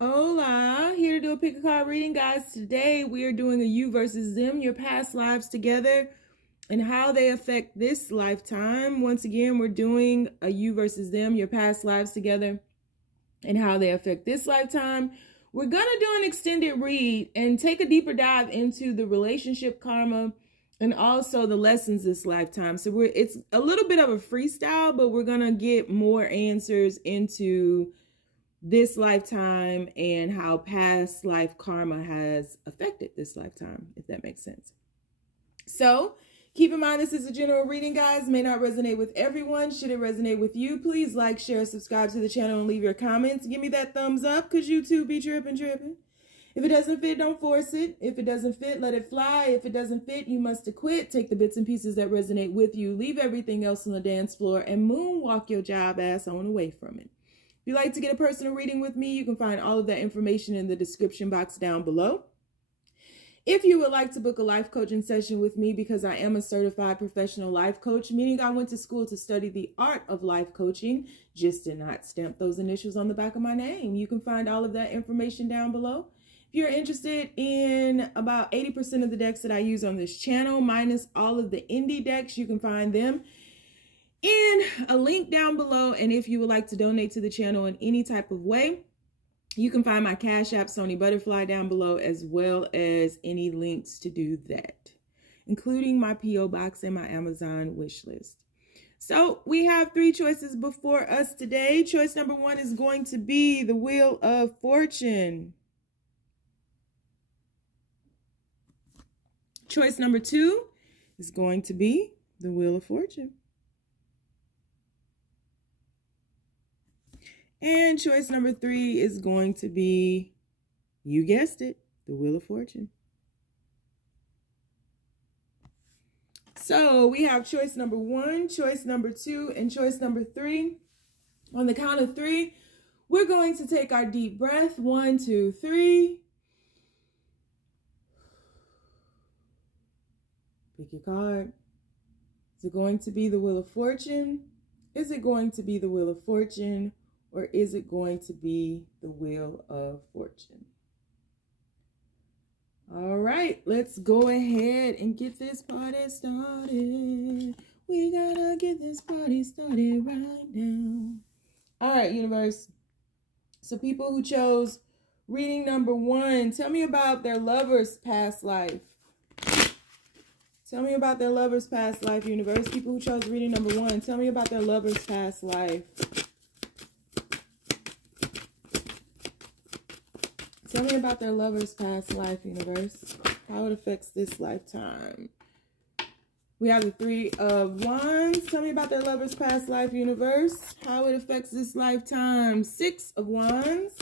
Hola, here to do a pick a card reading, guys. Today we are doing a you versus them, your past lives together, and how they affect this lifetime. Once again, we're doing a you versus them, your past lives together, and how they affect this lifetime. We're gonna do an extended read and take a deeper dive into the relationship karma and also the lessons this lifetime. So it's a little bit of a freestyle, but we're gonna get more answers into this lifetime and how past life karma has affected this lifetime, if that makes sense. So keep in mind, this is a general reading, guys. May not resonate with everyone. Should it resonate with you, please like, share, subscribe to the channel, and leave your comments. Give me that thumbs up, because YouTube be tripping. If it doesn't fit, don't force it. If it doesn't fit, let it fly. If it doesn't fit, you must acquit. Take the bits and pieces that resonate with you. Leave everything else on the dance floor and moonwalk your job ass on away from it. If you'd like to get a personal reading with me, you can find all of that information in the description box down below. If you would like to book a life coaching session with me, because I am a certified professional life coach, meaning I went to school to study the art of life coaching, just did not stamp those initials on the back of my name. You can find all of that information down below. If you're interested in about 80% of the decks that I use on this channel, minus all of the indie decks, you can find them in a link down below. And if you would like to donate to the channel in any type of way, you can find my Cash App, Sony Butterfly, down below, as well as any links to do that, including my P.O. box and my Amazon wish list. So we have three choices before us today. Choice number one is going to be the Wheel of Fortune. Choice number two is going to be the Wheel of Fortune. And choice number three is going to be, you guessed it, the Wheel of Fortune. So we have choice number one, choice number two, and choice number three. On the count of three, we're going to take our deep breath. 1, 2, 3. Pick your card. Is it going to be the Wheel of Fortune? Is it going to be the Wheel of Fortune? Or is it going to be the Wheel of Fortune? All right, let's go ahead and get this party started. We gotta get this party started right now. All right, universe. So people who chose reading number one, tell me about their lover's past life. Tell me about their lover's past life, universe. People who chose reading number one, tell me about their lover's past life. Tell me about their lover's past life, universe. How it affects this lifetime. We have the Three of Wands. Tell me about their lover's past life, universe. How it affects this lifetime. Six of Wands.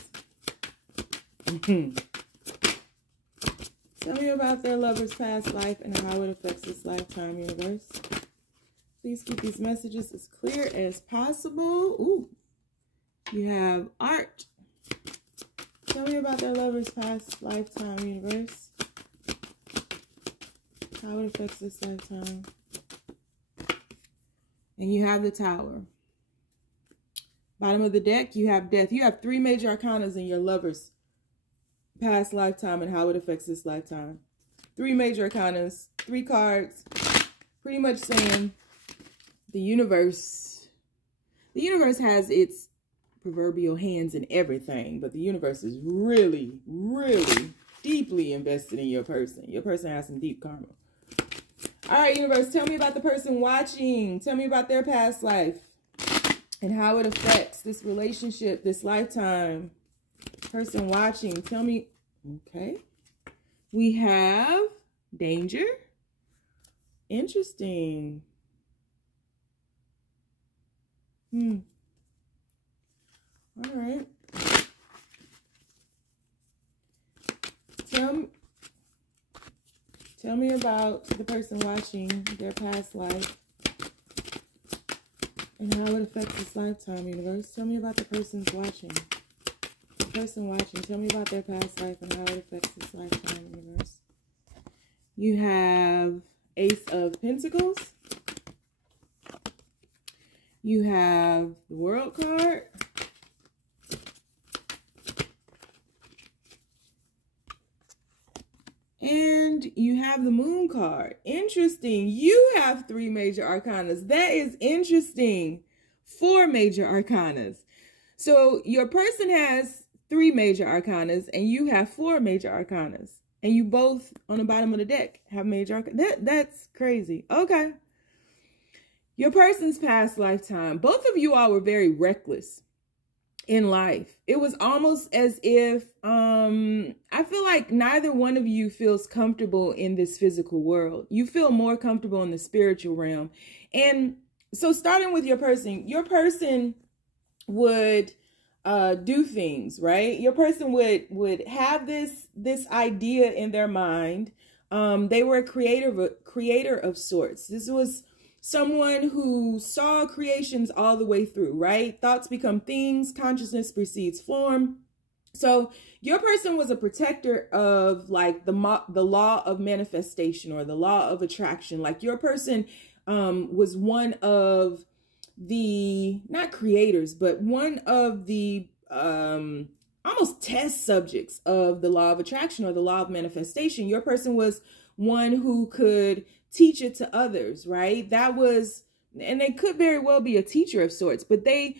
Tell me about their lover's past life and how it affects this lifetime, universe. Please keep these messages as clear as possible. Ooh. You have Art. Tell me about their lover's past lifetime, universe. How it affects this lifetime. And you have the Tower. Bottom of the deck, you have Death. You have three major arcanas in your lover's past lifetime and how it affects this lifetime. Three major arcanas, three cards, pretty much saying the universe has its proverbial hands in everything, but the universe is really, really deeply invested in your person. Your person has some deep karma. All right, universe, tell me about the person watching. Tell me about their past life and how it affects this relationship, this lifetime. Person watching, tell me. Okay. We have Danger. Interesting. All right. Tell me about the person watching, their past life, and how it affects this lifetime, universe. Tell me about the person's watching. The person watching, tell me about their past life and how it affects this lifetime, universe. You have Ace of Pentacles. You have the World card. And you have the Moon card. Interesting. You have 3 major arcanas. That is interesting. 4 major arcanas. So your person has 3 major arcanas and you have 4 major arcanas. And you both on the bottom of the deck have major arcana. That's crazy. Okay. Your person's past lifetime. Both of you all were very reckless in life. It was almost as if I feel like neither one of you feels comfortable in this physical world. You feel more comfortable in the spiritual realm. And so starting with your person would do things, right? Your person would have this idea in their mind. They were a creator of sorts. This was someone who saw creations all the way through, right? Thoughts become things, consciousness precedes form. So your person was a protector of like the law of manifestation or the law of attraction. Like your person was one of the, not creators, but one of the almost test subjects of the law of attraction or the law of manifestation. Your person was one who could teach it to others, right? That was, and they could very well be a teacher of sorts, but they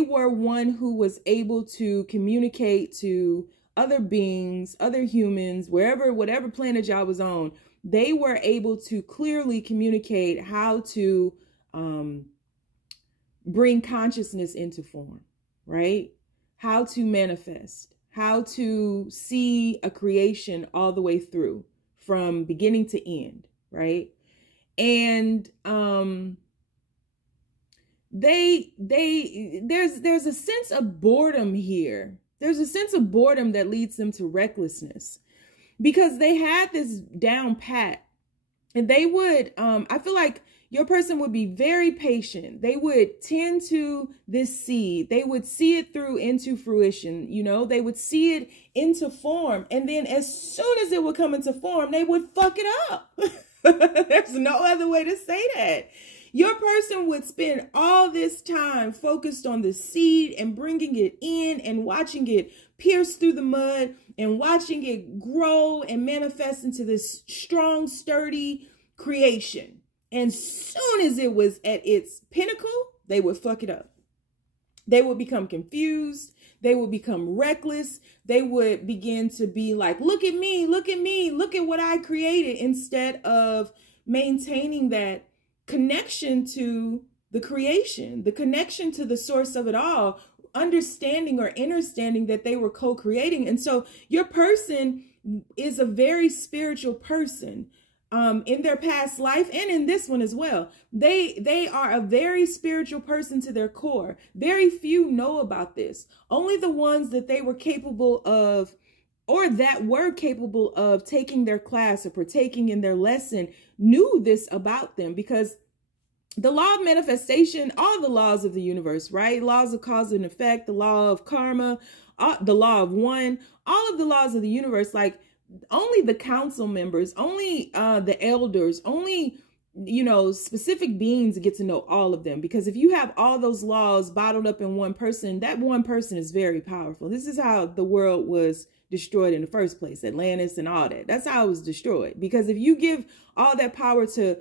were one who was able to communicate to other beings, other humans, whatever planet y'all was on. They were able to clearly communicate how to bring consciousness into form, right? How to manifest, how to see a creation all the way through from beginning to end, right? And there's a sense of boredom here. There's a sense of boredom that leads them to recklessness because they had this down pat, and they would I feel like your person would be very patient. They would tend to this seed. They would see it through into fruition. You know, they would see it into form. And then as soon as it would come into form, they would fuck it up. There's no other way to say that. Your person would spend all this time focused on the seed and bringing it in and watching it pierce through the mud and watching it grow and manifest into this strong, sturdy creation. And soon as it was at its pinnacle, they would fuck it up. They would become confused. They would become reckless. They would begin to be like, look at me, look at me, look at what I created, instead of maintaining that connection to the creation, the connection to the source of it all, understanding or understanding that they were co-creating. And so your person is a very spiritual person. In their past life and in this one as well. They are a very spiritual person to their core. Very few know about this. Only the ones that they were capable of, or that were capable of taking their class or partaking in their lesson, knew this about them, because the law of manifestation, all the laws of the universe, right? Laws of cause and effect, the law of karma, the law of one, all of the laws of the universe, like, only the council members, only the elders, only, you know, specific beings get to know all of them. Because if you have all those laws bottled up in one person, that one person is very powerful. This is how the world was destroyed in the first place, Atlantis and all that. That's how it was destroyed. Because if you give all that power to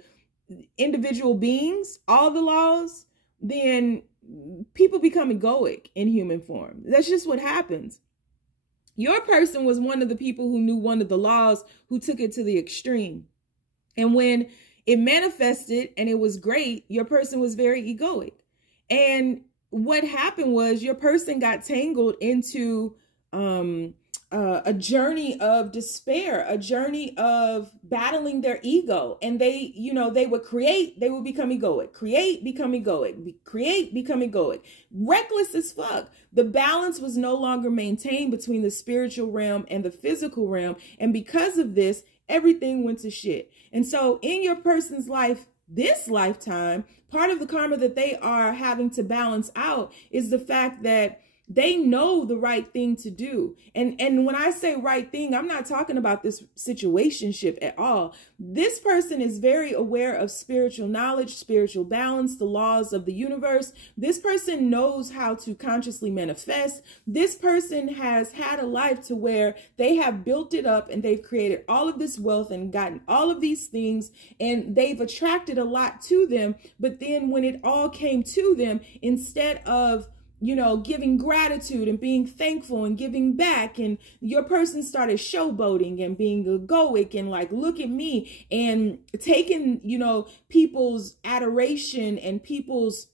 individual beings, all the laws, then people become egoic in human form. That's just what happens. Your person was one of the people who knew one of the laws, who took it to the extreme. And when it manifested and it was great, your person was very egoic. And what happened was your person got tangled into a journey of despair, a journey of battling their ego. And they, you know, they would create, they would become egoic, create, become egoic, create, become egoic, reckless as fuck. The balance was no longer maintained between the spiritual realm and the physical realm. And because of this, everything went to shit. And so in your person's life, this lifetime, part of the karma that they are having to balance out is the fact that they know the right thing to do. And when I say right thing, I'm not talking about this situationship at all. This person is very aware of spiritual knowledge, spiritual balance, the laws of the universe. This person knows how to consciously manifest. This person has had a life to where they have built it up and they've created all of this wealth and gotten all of these things, and they've attracted a lot to them. But then when it all came to them, instead of giving gratitude and being thankful and giving back, and your person started showboating and being egoic and like, look at me, and taking, people's adoration and people's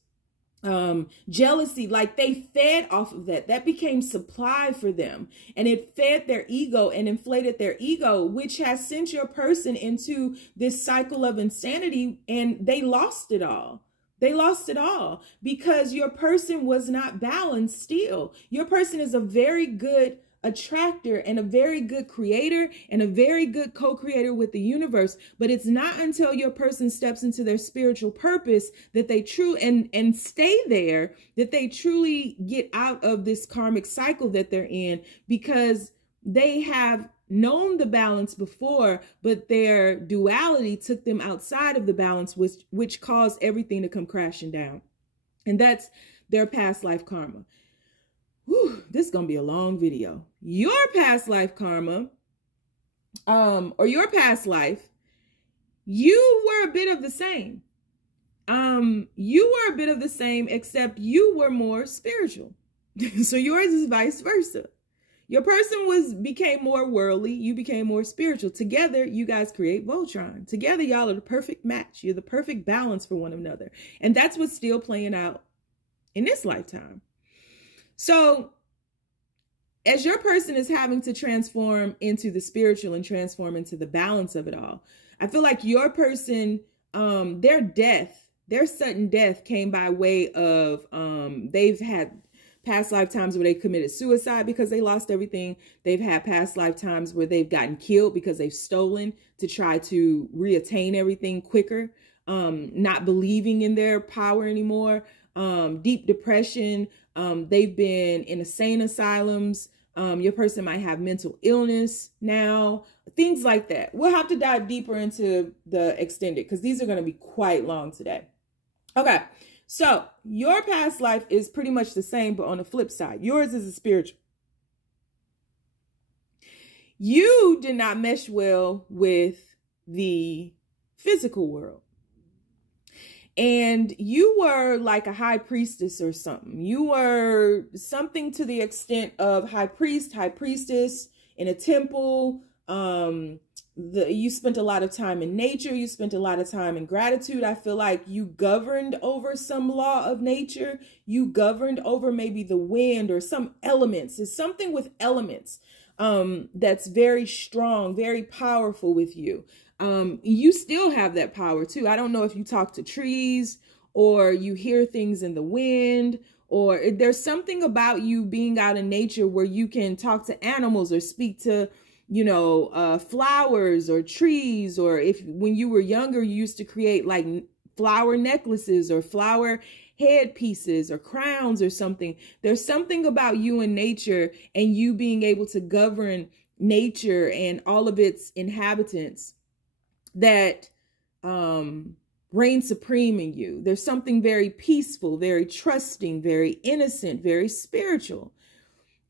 jealousy, like they fed off of that. That became supply for them, and it fed their ego and inflated their ego, which has sent your person into this cycle of insanity, and they lost it all. They lost it all because your person was not balanced still. Your person is a very good attractor and a very good creator and a very good co-creator with the universe. But it's not until your person steps into their spiritual purpose that they and stay there, that they truly get out of this karmic cycle that they're in, because they have known the balance before, but their duality took them outside of the balance, which caused everything to come crashing down. And that's their past life karma. Whew, this is going to be a long video. Your past life karma, or your past life, you were a bit of the same. You were a bit of the same, except you were more spiritual. So yours is vice versa. Your person became more worldly. You became more spiritual. Together, you guys create Voltron. Together, y'all are the perfect match. You're the perfect balance for one another. And that's what's still playing out in this lifetime. So as your person is having to transform into the spiritual and transform into the balance of it all, I feel like your person, their sudden death came by way of, they've had past lifetimes where they committed suicide because they lost everything. They've had past lifetimes where they've gotten killed because they've stolen to try to reattain everything quicker, not believing in their power anymore, deep depression. They've been in insane asylums. Your person might have mental illness now, things like that. We'll have to dive deeper into the extended because these are going to be quite long today. Okay. So your past life is pretty much the same, but on the flip side, yours is a spiritual. You did not mesh well with the physical world. And you were like a high priestess or something. You were something to the extent of high priest, high priestess in a temple. You spent a lot of time in nature. You spent a lot of time in gratitude. I feel like you governed over some law of nature. You governed over maybe the wind or some elements. It's something with elements that's very strong, very powerful with you. You still have that power too. I don't know if you talk to trees or you hear things in the wind, or there's something about you being out in nature where you can talk to animals or speak to flowers or trees, or if when you were younger, you used to create like flower necklaces or flower headpieces or crowns or something. There's something about you and nature and you being able to govern nature and all of its inhabitants that reign supreme in you. There's something very peaceful, very trusting, very innocent, very spiritual.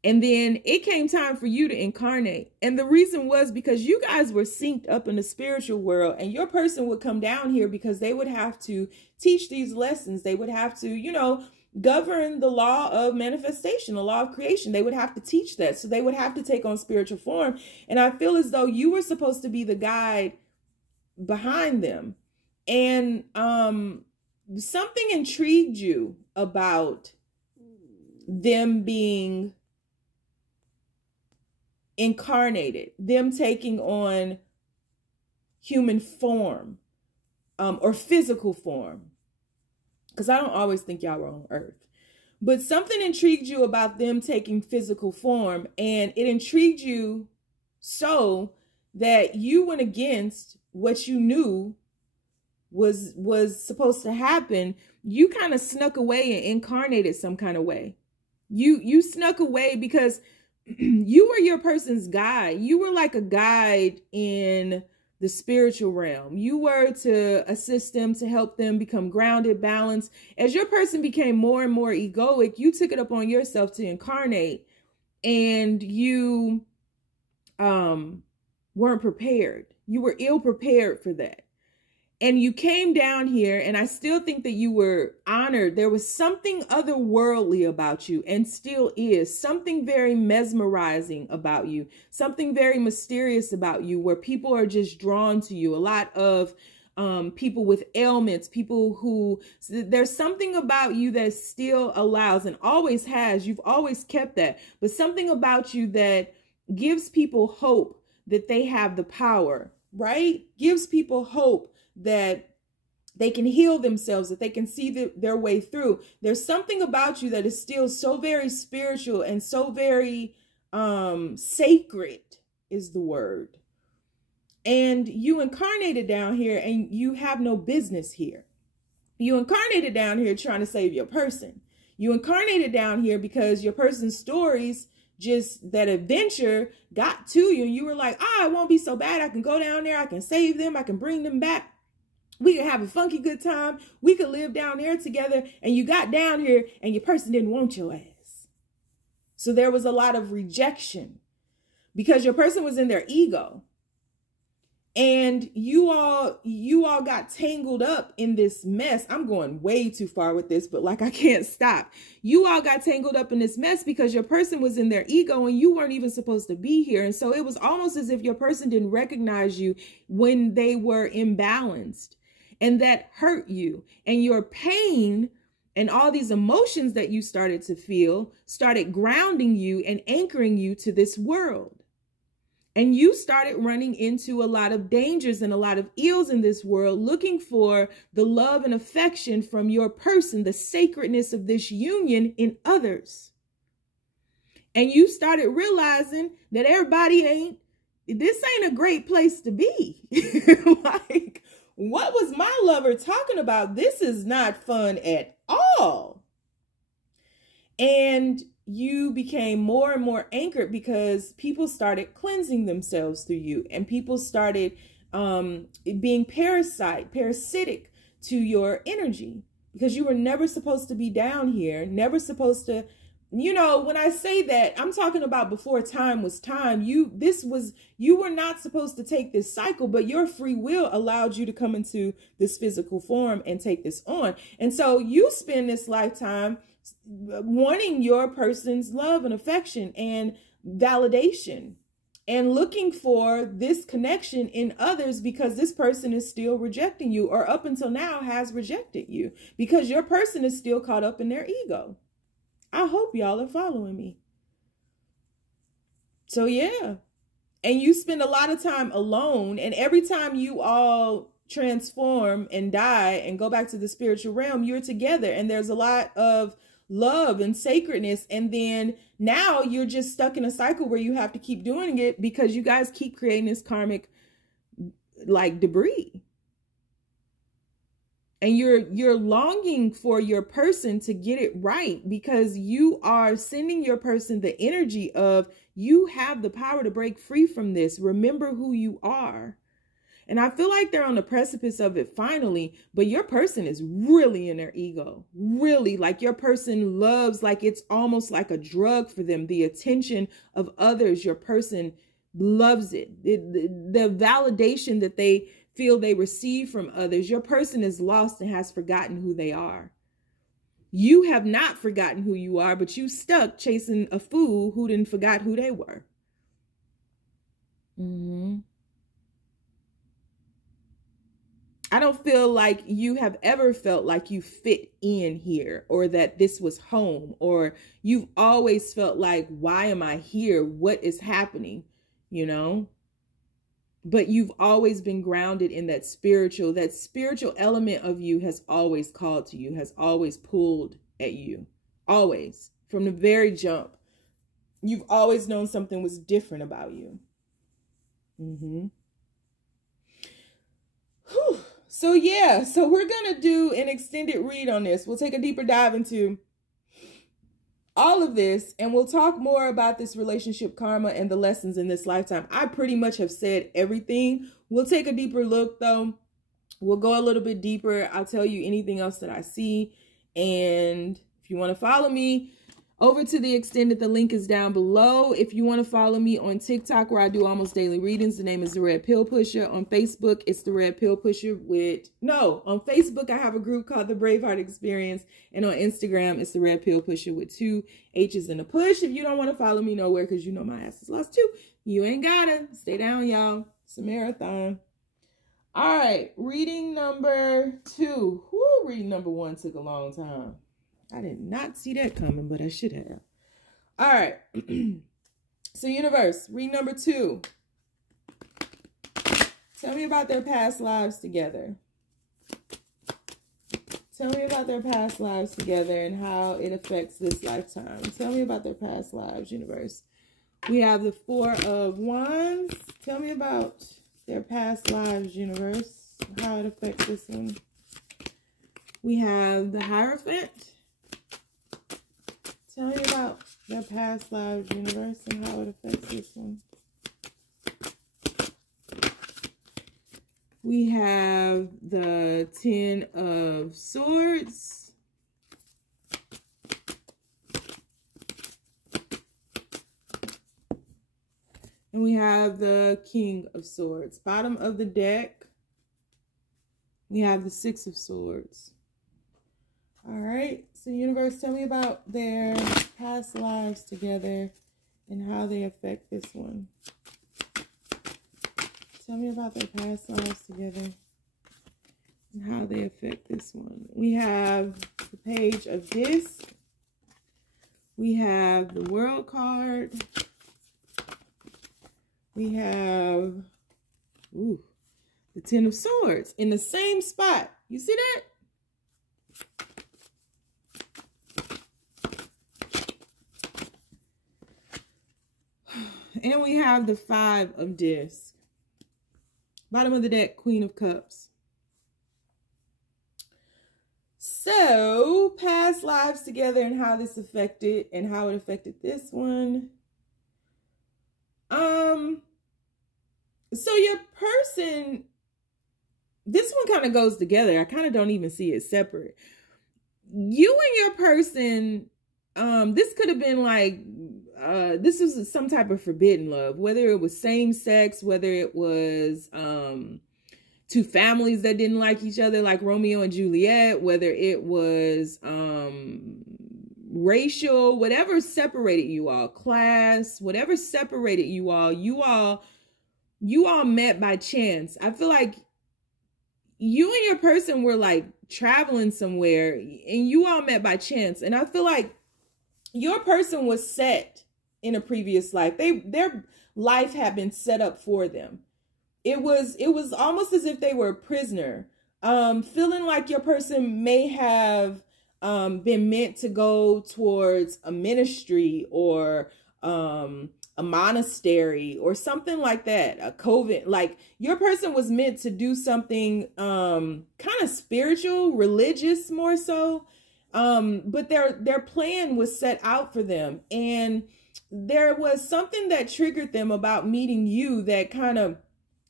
And then it came time for you to incarnate. And the reason was because you guys were synced up in the spiritual world, and your person would come down here because they would have to teach these lessons. They would have to, govern the law of manifestation, the law of creation. They would have to teach that. So they would have to take on spiritual form. And I feel as though you were supposed to be the guide behind them. And something intrigued you about them being incarnated, them taking on human form, or physical form, because I don't always think y'all were on earth, but something intrigued you about them taking physical form, and it intrigued you so that you went against what you knew was supposed to happen. You kind of snuck away and incarnated some kind of way. You snuck away because you were your person's guide. You were like a guide in the spiritual realm. You were to assist them, to help them become grounded, balanced. As your person became more and more egoic, you took it upon yourself to incarnate, and you weren't prepared. You were ill prepared for that. And you came down here, and I still think that you were honored. There was something otherworldly about you, and still is. Something very mesmerizing about you. Something very mysterious about you, where people are just drawn to you. A lot of people with ailments, people who, there's something about you that still allows, and always has, you've always kept that, but something about you that gives people hope that they have the power, right? Gives people hope that they can heal themselves, that they can see their way through. There's something about you that is still so very spiritual and so very sacred is the word. And you incarnated down here, and you have no business here. You incarnated down here trying to save your person. You incarnated down here because your person's stories, just that adventure got to you. You were like, it won't be so bad. I can go down there. I can save them. I can bring them back. We could have a funky good time. We could live down there together. And you got down here and your person didn't want your ass. So there was a lot of rejection because your person was in their ego. And you all got tangled up in this mess. I'm going way too far with this, but like I can't stop. You all got tangled up in this mess because your person was in their ego and you weren't even supposed to be here. And so it was almost as if your person didn't recognize you when they were imbalanced. And that hurt you. And your pain and all these emotions that you started to feel started grounding you and anchoring you to this world. And you started running into a lot of dangers and a lot of ills in this world, looking for the love and affection from your person, the sacredness of this union in others. And you started realizing that this ain't a great place to be. Like, what was my lover talking about? This is not fun at all. And you became more and more anchored because people started cleansing themselves through you, and people started being parasitic to your energy, because you were never supposed to be down here, never supposed to, when I say that, I'm talking about before time was time. You were not supposed to take this cycle, but your free will allowed you to come into this physical form and take this on. And so you spend this lifetime wanting your person's love and affection and validation and looking for this connection in others, because this person is still rejecting you, or up until now has rejected you, because your person is still caught up in their ego. I hope y'all are following me. So yeah. And you spend a lot of time alone, and every time you all transform and die and go back to the spiritual realm, you're together, and there's a lot of love and sacredness. And then now you're just stuck in a cycle where you have to keep doing it because you guys keep creating this karmic like debris. And you're longing for your person to get it right, because you are sending your person the energy of, you have the power to break free from this. Remember who you are. And I feel like they're on the precipice of it finally, but your person is really in their ego. Really, like your person loves, like it's almost like a drug for them, the attention of others. Your person loves it. The validation that they feel they receive from others. Your person is lost and has forgotten who they are. You have not forgotten who you are, but you stuck chasing a fool who didn't forgot who they were. I don't feel like you have ever felt like you fit in here, or that this was home, or you've always felt like, why am I here? What is happening? But you've always been grounded in that spiritual element of you has always called to you, has always pulled at you, always, from the very jump. You've always known something was different about you. Whew. So yeah, so we're going to do an extended read on this. We'll take a deeper dive into all of this, and we'll talk more about this relationship karma and the lessons in this lifetime. I pretty much have said everything. We'll take a deeper look, though. We'll go a little bit deeper. I'll tell you anything else that I see. And if you want to follow me over to the extended, the link is down below. If you want to follow me on TikTok, where I do almost daily readings, the name is The Red Pill Pusher. On Facebook, it's The Red Pill Pusher on Facebook, I have a group called the Braveheart Experience. And on Instagram, it's The Red Pill Pusher with 2 H's and a push. If you don't want to follow me nowhere because you know my ass is lost too, you ain't gotta. Stay down, y'all. It's a marathon. All right, reading number 2. Whoo, reading number 1 took a long time. I did not see that coming, but I should have. All right. So, universe, read number 2. Tell me about their past lives together. Tell me about their past lives together and how it affects this lifetime. Tell me about their past lives, universe. We have the 4 of Wands. Tell me about their past lives, universe, how it affects this one. We have the Hierophant. Tell me about their past lives, universe, and how it affects this one. We have the 10 of Swords. And we have the King of Swords. Bottom of the deck, we have the 6 of Swords. All right, so universe, tell me about their past lives together and how they affect this one. Tell me about their past lives together and how they affect this one. We have the Page of Disc. We have the World card. We have the 10 of Swords in the same spot. You see that? And we have the 5 of Discs. Bottom of the deck, Queen of Cups. So, past lives together and how this affected and how it affected this one. So your person, this one kind of goes together. I kind of don't even see it separate. You and your person, this could have been like, this was some type of forbidden love, whether it was same sex, whether it was 2 families that didn't like each other, like Romeo and Juliet, whether it was racial, whatever separated you all, class, whatever separated you all met by chance. I feel like you and your person were like traveling somewhere and you all met by chance. And I feel like your person was set in a previous life. Their life had been set up for them. It was almost as if they were a prisoner, feeling like your person may have been meant to go towards a ministry or a monastery or something like that, a convent. Like your person was meant to do something kind of spiritual, religious more so. But their plan was set out for them, and there was something that triggered them about meeting you that kind of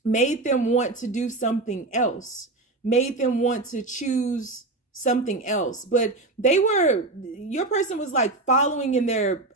made them want to do something else, made them want to choose something else. But your person was like following in their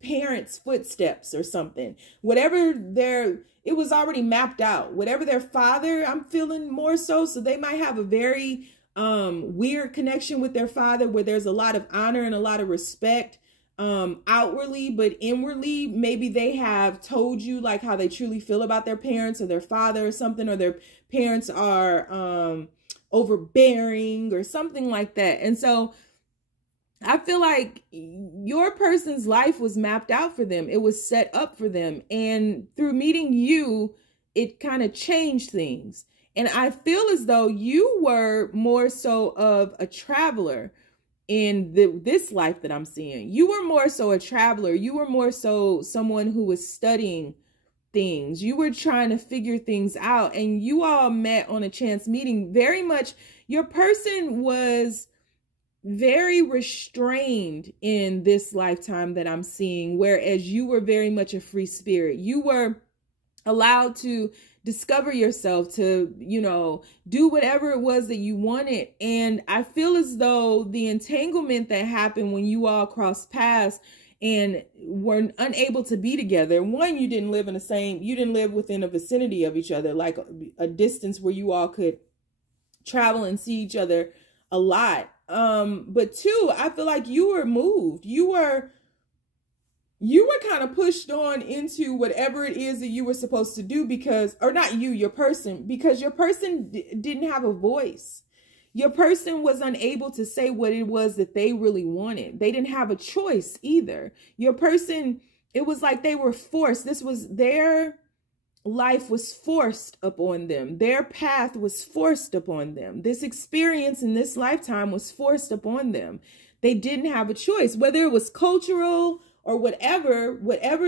parents' footsteps or something. It was already mapped out. Whatever their father, I'm feeling more so they might have a very weird connection with their father where there's a lot of honor and a lot of respect outwardly, but inwardly maybe they have told you like how they truly feel about their parents or their father or something, or their parents are overbearing or something like that. And so I feel like your person's life was mapped out for them. It was set up for them, and through meeting you, it kind of changed things. And I feel as though you were more so of a traveler in this life that I'm seeing. You were more so a traveler. You were more so someone who was studying things. You were trying to figure things out, and you all met on a chance meeting. Very much your person was very restrained in this lifetime that I'm seeing, whereas you were very much a free spirit. You were allowed to discover yourself, to, you know, do whatever it was that you wanted. And I feel as though the entanglement that happened when you all crossed paths and were unable to be together. One, you didn't live within a vicinity of each other, like a distance where you all could travel and see each other a lot. But two, I feel like you were moved. You were kind of pushed on into whatever it is that you were supposed to do because, or not you, your person, because your person didn't have a voice. Your person was unable to say what it was that they really wanted. They didn't have a choice either. Your person, it was like they were forced. This was their life was forced upon them. Their path was forced upon them. This experience in this lifetime was forced upon them. They didn't have a choice, whether it was cultural or whatever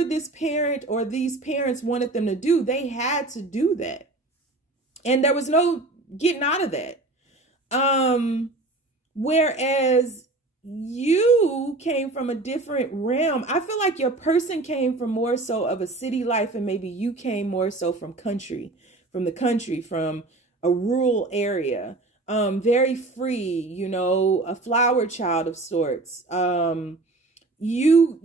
this parent or these parents wanted them to do, they had to do that. And there was no getting out of that. Whereas you came from a different realm. I feel like your person came from more so of a city life, and maybe you came more so from the country, from a rural area. Very free, you know, a flower child of sorts. Your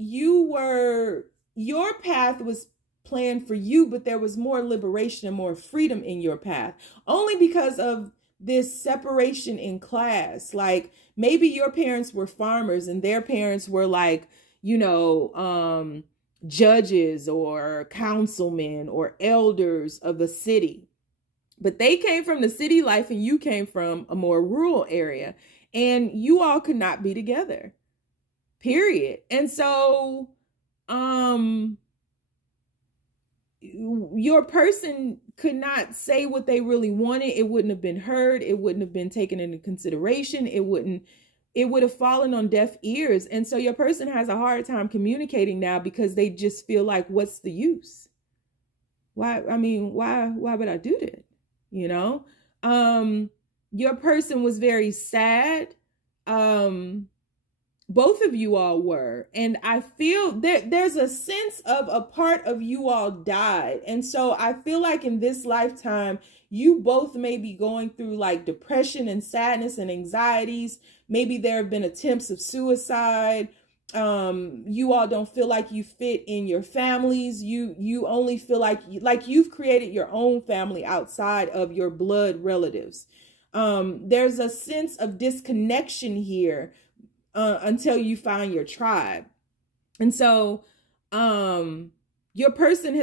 path was planned for you, but there was more liberation and more freedom in your path, only because of this separation in class. Like maybe your parents were farmers and their parents were like, you know, judges or councilmen or elders of the city, but they came from the city life and you came from a more rural area, and you all could not be together, period. And so, your person could not say what they really wanted. It wouldn't have been heard. It wouldn't have been taken into consideration. It would have fallen on deaf ears. And so your person has a hard time communicating now because they just feel like, what's the use? Why would I do that? You know, your person was very sad. Both of you all were. And I feel there's a sense of a part of you all died. And so I feel like in this lifetime, you both may be going through like depression and sadness and anxieties. Maybe there have been attempts of suicide. You all don't feel like you fit in your families. You only feel like you've created your own family outside of your blood relatives. There's a sense of disconnection here. Until you find your tribe. And so, your person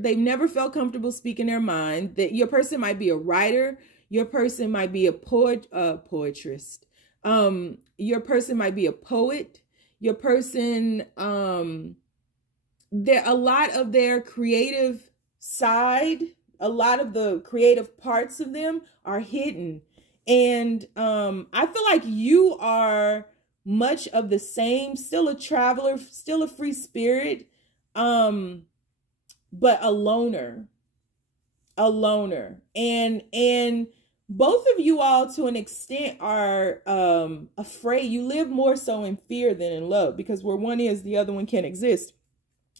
they've never felt comfortable speaking their mind. That your person might be a writer. Your person might be a poetrist. Your person might be a poet. Your person, a lot of their creative side, a lot of the creative parts of them are hidden. And, I feel like you are much of the same, still a traveler, still a free spirit, but a loner. And both of you all to an extent are afraid. You live more so in fear than in love, because where one is, the other one can't exist.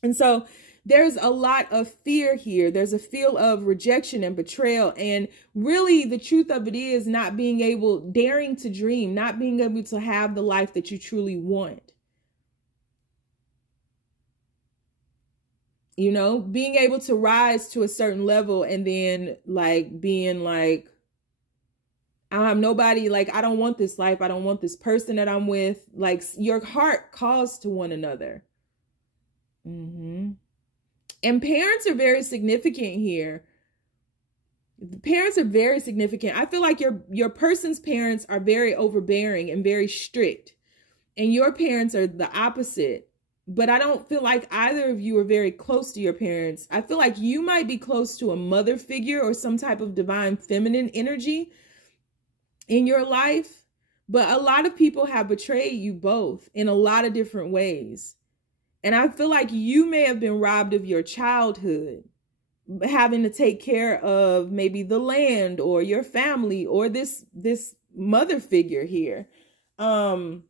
And so there's a lot of fear here. There's a feel of rejection and betrayal. And really the truth of it is not daring to dream, not being able to have the life that you truly want. You know, being able to rise to a certain level and then like being like, I'm nobody, like, I don't want this life. I don't want this person that I'm with. Like your heart calls to one another. And parents are very significant here. The parents are very significant. I feel like your person's parents are very overbearing and very strict. And your parents are the opposite. But I don't feel like either of you are very close to your parents. I feel like you might be close to a mother figure or some type of divine feminine energy in your life. But a lot of people have betrayed you both in a lot of different ways. And I feel like you may have been robbed of your childhood, having to take care of maybe the land or your family or this mother figure here. So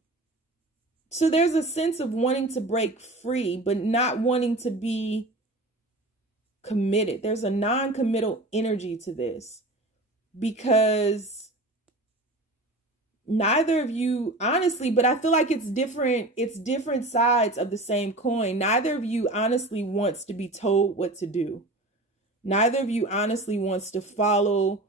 there's a sense of wanting to break free, but not wanting to be committed. There's a non-committal energy to this because neither of you, honestly, but I feel like it's different sides of the same coin. Neither of you honestly wants to be told what to do. Neither of you honestly wants to follow,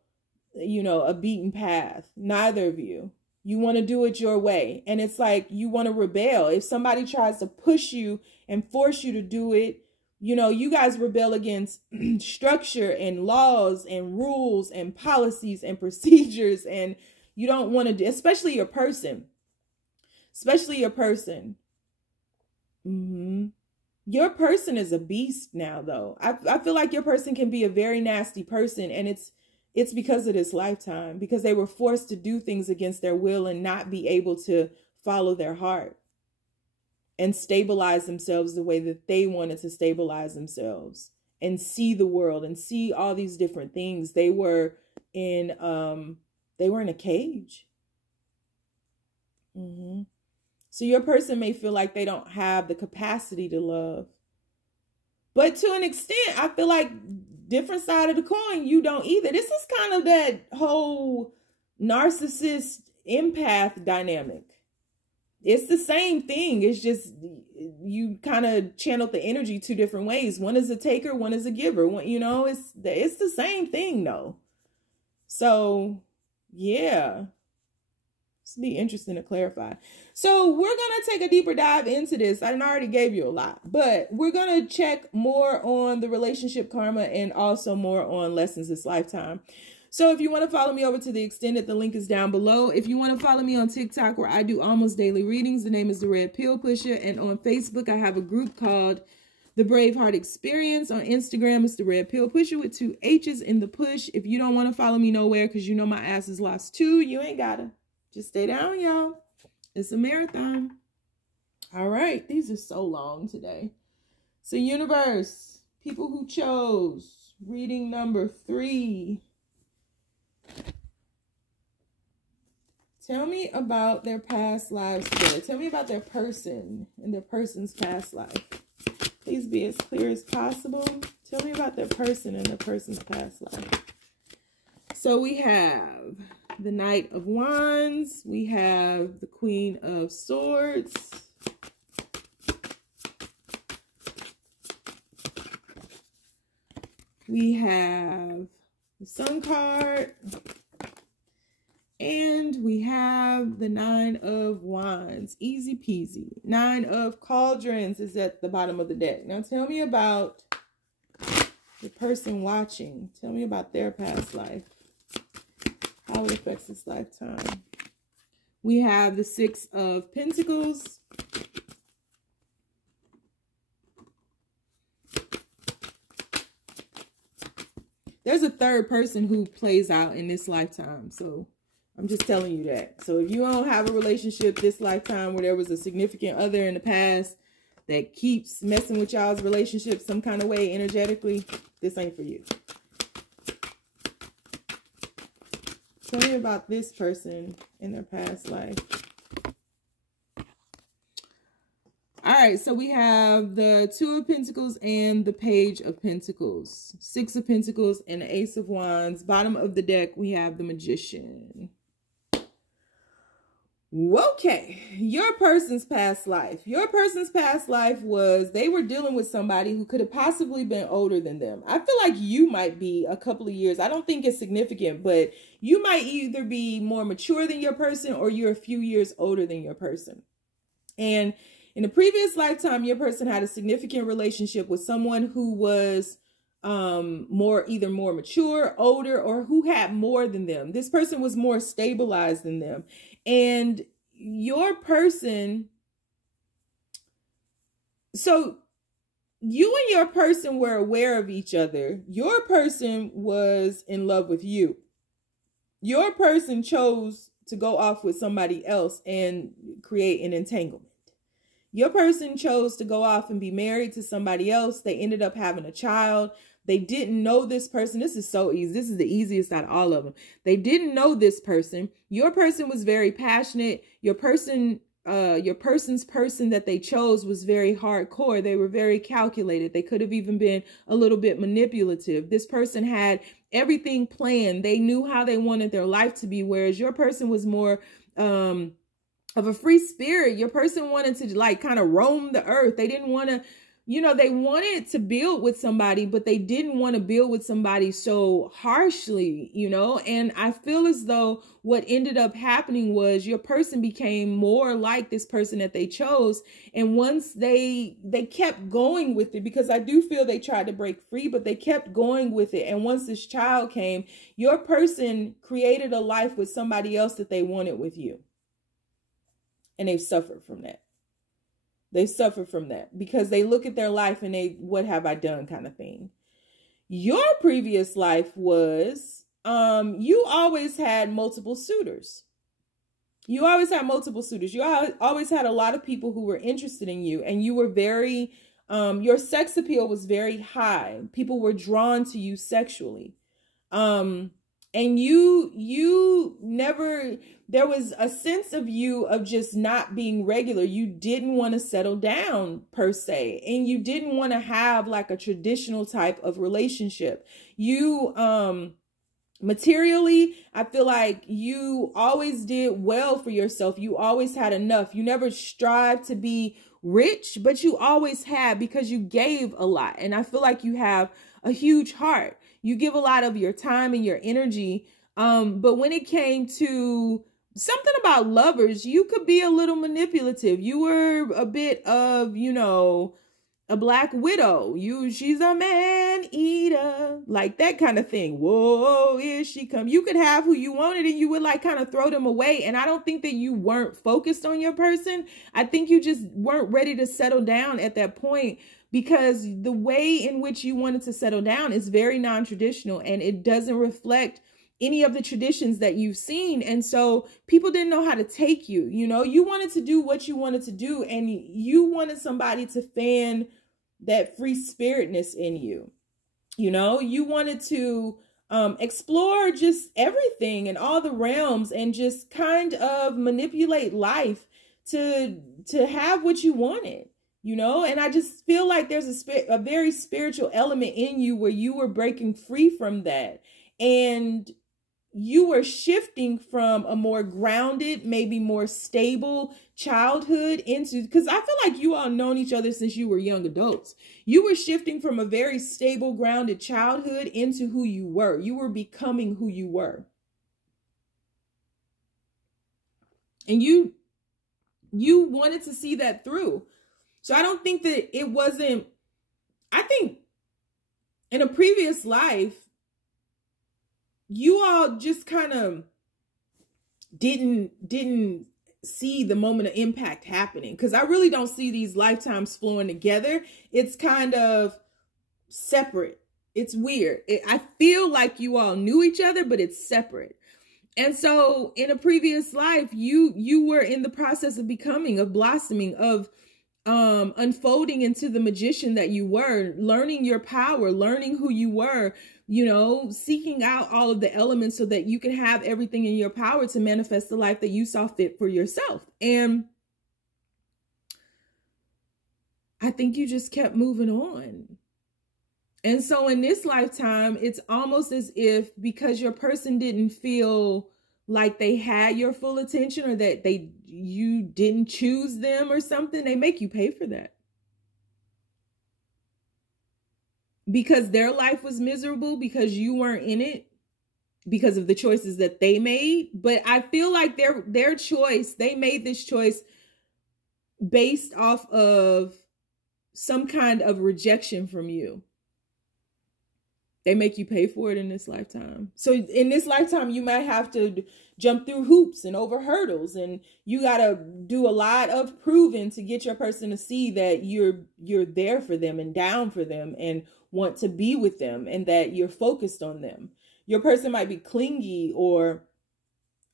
a beaten path. Neither of you. You want to do it your way. And it's like you want to rebel. If somebody tries to push you and force you to do it, you guys rebel against structure and laws and rules and policies and procedures. And you don't want to do, especially your person. Your person is a beast now, though. I feel like your person can be a very nasty person. And it's because of this lifetime, because they were forced to do things against their will and not be able to follow their heart and stabilize themselves the way that they wanted to stabilize themselves and see the world and see all these different things. They were in a cage. So your person may feel like they don't have the capacity to love. But to an extent, I feel like different side of the coin, you don't either. This is kind of that whole narcissist empath dynamic. It's the same thing. It's just you kind of channeled the energy two different ways. One is a taker, one is a giver. It's the same thing though. So yeah. This will be interesting to clarify. So we're going to take a deeper dive into this. I already gave you a lot, but we're going to check more on the relationship karma and also more on lessons this lifetime. So if you want to follow me over to the extended, the link is down below. If you want to follow me on TikTok where I do almost daily readings, the name is The Red Pill Pusher. And on Facebook, I have a group called The Braveheart Experience. On Instagram, it's The Red Pill Pusher with 2 H's in the push. If you don't want to follow me nowhere because my ass is lost too, you ain't gotta. Just stay down, y'all. It's a marathon. All right. These are so long today. So universe, people who chose reading number 3. Tell me about their past lives together. Tell me about their person and their person's past life. Please be as clear as possible. Tell me about their person and their person's past life. So we have the Knight of Wands. We have the Queen of Swords. We have the Sun card. And we have the 9 of Wands. Easy peasy. 9 of Cauldrons is at the bottom of the deck. Now tell me about the person watching. Tell me about their past life. How it affects this lifetime. We have the 6 of Pentacles. There's a third person who plays out in this lifetime. So I'm just telling you that. So if you don't have a relationship this lifetime where there was a significant other in the past that keeps messing with y'all's relationship some kind of way energetically, this ain't for you. Tell me about this person in their past life. All right, so we have the 2 of Pentacles and the Page of Pentacles. 6 of Pentacles and the Ace of Wands. Bottom of the deck, we have the Magician. Okay, your person's past life. Your person's past life was they were dealing with somebody who could have possibly been older than them. I feel like you might be a couple of years. I don't think it's significant, but you might either be more mature than your person or you're a few years older than your person. And in a previous lifetime, your person had a significant relationship with someone who was either more mature, older, or who had more than them. This person was more stabilized than them. And your person, so you and your person were aware of each other. Your person was in love with you. Your person chose to go off with somebody else and create an entanglement. Your person chose to go off and be married to somebody else. They ended up having a child. They didn't know this person. This is so easy. This is the easiest out of all of them. They didn't know this person. Your person was very passionate. Your person's person that they chose was very hardcore. They were very calculated. They could have even been a little bit manipulative. This person had everything planned. They knew how they wanted their life to be, whereas your person was more of a free spirit. Your person wanted to like kind of roam the earth. They didn't want to, they wanted to build with somebody, but they didn't want to build with somebody so harshly, and I feel as though what ended up happening was your person became more like this person that they chose. And once they kept going with it, because I do feel they tried to break free, but they kept going with it. And once this child came, your person created a life with somebody else that they wanted with you. And they've suffered from that. They suffer from that because they look at their life and what have I done kind of thing. Your previous life was, you always had multiple suitors. You always had multiple suitors. You always had a lot of people who were interested in you, and you were very, your sex appeal was very high. People were drawn to you sexually. And you never, there was a sense of you of just not being regular. You didn't want to settle down per se. And you didn't want to have like a traditional type of relationship. You, materially, I feel like you always did well for yourself. You always had enough. You never strived to be rich, but you always had because you gave a lot. And I feel like you have a huge heart. You give a lot of your time and your energy. But when it came to something about lovers, you could be a little manipulative. You were a bit of, a black widow. She's a man eater, like that kind of thing. Whoa, here she come. You could have who you wanted and you would like kind of throw them away. And I don't think that you weren't focused on your person. I think you just weren't ready to settle down at that point, because the way in which you wanted to settle down is very non-traditional and it doesn't reflect any of the traditions that you've seen. And so people didn't know how to take you. You wanted to do what you wanted to do, and you wanted somebody to fan that free spiritness in you. You wanted to explore just everything and all the realms and just kind of manipulate life to have what you wanted. And I just feel like there's a very spiritual element in you where you were breaking free from that. And you were shifting from a more grounded, maybe more stable childhood into, because I feel like you all known each other since you were young adults. You were shifting from a very stable, grounded childhood into who you were. You were becoming who you were. And you wanted to see that through. So I don't think that it wasn't, I think in a previous life, you all just kind of didn't see the moment of impact happening. Because I really don't see these lifetimes flowing together. It's kind of separate. It's weird. I feel like you all knew each other, but it's separate. And so in a previous life, you were in the process of becoming, of blossoming, of unfolding into the magician that you were, learning your power, learning who you were, seeking out all of the elements so that you could have everything in your power to manifest the life that you saw fit for yourself. And I think you just kept moving on. And so in this lifetime, it's almost as if because your person didn't feel like they had your full attention, or that you didn't choose them or something, they make you pay for that. Because their life was miserable, because you weren't in it, because of the choices that they made. But I feel like their choice, they made this choice based off of some kind of rejection from you. They make you pay for it in this lifetime. So in this lifetime, you might have to jump through hoops and over hurdles, and you got to do a lot of proving to get your person to see that you're there for them and down for them and want to be with them, and that you're focused on them. Your person might be clingy, or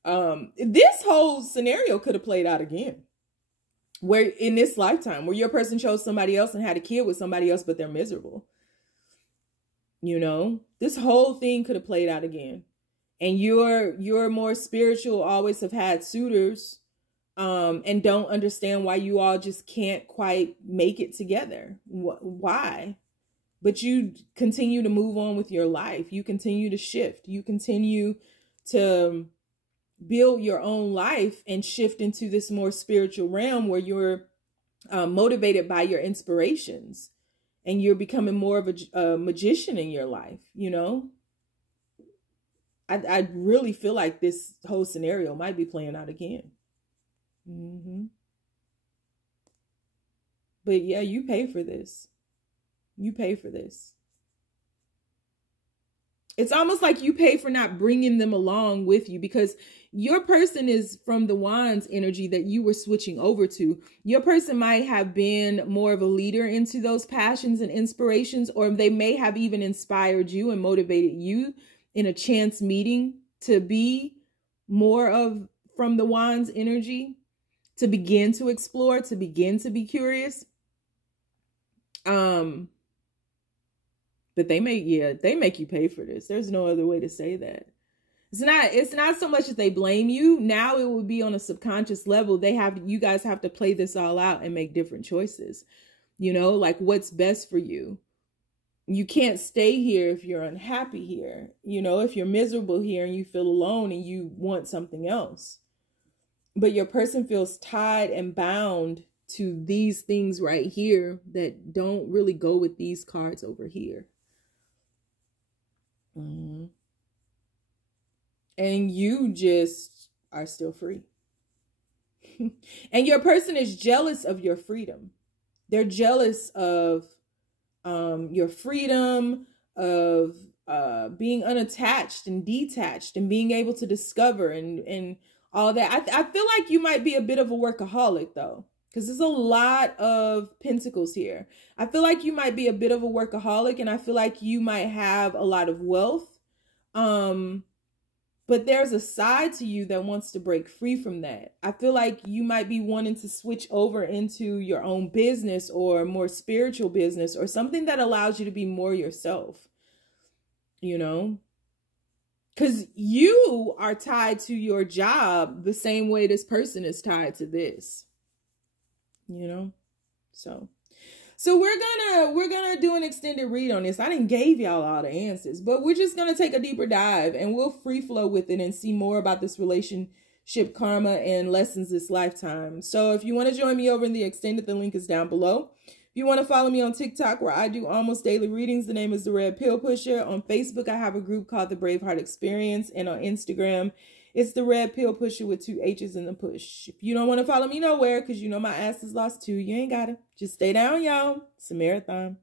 this whole scenario could have played out again, where in this lifetime, where your person chose somebody else and had a kid with somebody else, but they're miserable. You know, this whole thing could have played out again. And you're more spiritual, always have had suitors, and don't understand why you all just can't quite make it together. Why? But you continue to move on with your life. You continue to shift. You continue to build your own life and shift into this more spiritual realm where you're motivated by your inspirations, and you're becoming more of a magician in your life. You know, I really feel like this whole scenario might be playing out again. But yeah, you pay for this. You pay for this. It's almost like you pay for not bringing them along with you, because your person is from the Wands energy that you were switching over to. Your person might have been more of a leader into those passions and inspirations, or they may have even inspired you and motivated you in a chance meeting to be more of from the Wands energy, to begin to explore, to begin to be curious. But they make you pay for this. There's no other way to say that. It's not so much that they blame you. Now it would be on a subconscious level. You guys have to play this all out and make different choices. You know, like what's best for you. You can't stay here if you're unhappy here. You know, if you're miserable here and you feel alone and you want something else. But your person feels tied and bound to these things right here that don't really go with these cards over here. And you just are still free. And your person is jealous of your freedom. They're jealous of your freedom, of being unattached and detached and being able to discover and all that. I feel like you might be a bit of a workaholic though, because there's a lot of pentacles here. I feel like you might be a bit of a workaholic, and I feel like you might have a lot of wealth. But there's a side to you that wants to break free from that. I feel like you might be wanting to switch over into your own business or more spiritual business or something that allows you to be more yourself, you know? Because you are tied to your job the same way this person is tied to this. You know, so we're gonna do an extended read on this. I didn't gave y'all all the answers, but we're just gonna take a deeper dive and we'll free flow with it and see more about this relationship karma and lessons this lifetime. So if you want to join me over in the extended, the link is down below. If you want to follow me on TikTok, where I do almost daily readings, the name is The Red Pill Pusher. On Facebook, I have a group called the Braveheart Experience, and on Instagram, it's the Red Pill Pusher with 2 H's in the push. If you don't want to follow me nowhere because you know my ass is lost too, you ain't gotta. Just stay down, y'all. It's a marathon.